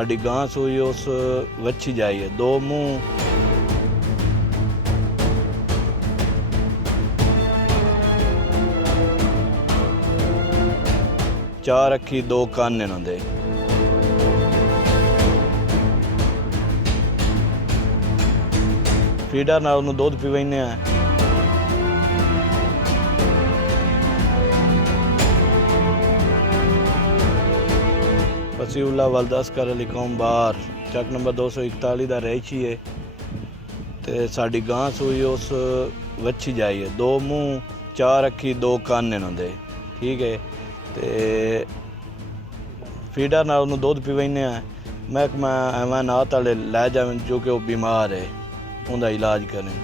साड़ी गां सूई उस वच्छी जाइए दो मुंह चार अखी दो कान इन्हों दे फीडर नाल उन्होंने दुध पिवाने फसीउल्ला वल्द अस्कर अली कौम बार चक नंबर 241 का रहायशी है ते साड़ी गां सूई उस वच्छी जाइए दो मुंह चार अखी दो कान इन्हों दे ठीक है ते फीडर नाल उन्होंने दुध पिवाने महकमा एवं नात वाले लै जावन जो कि वो बीमार है उनका इलाज करें।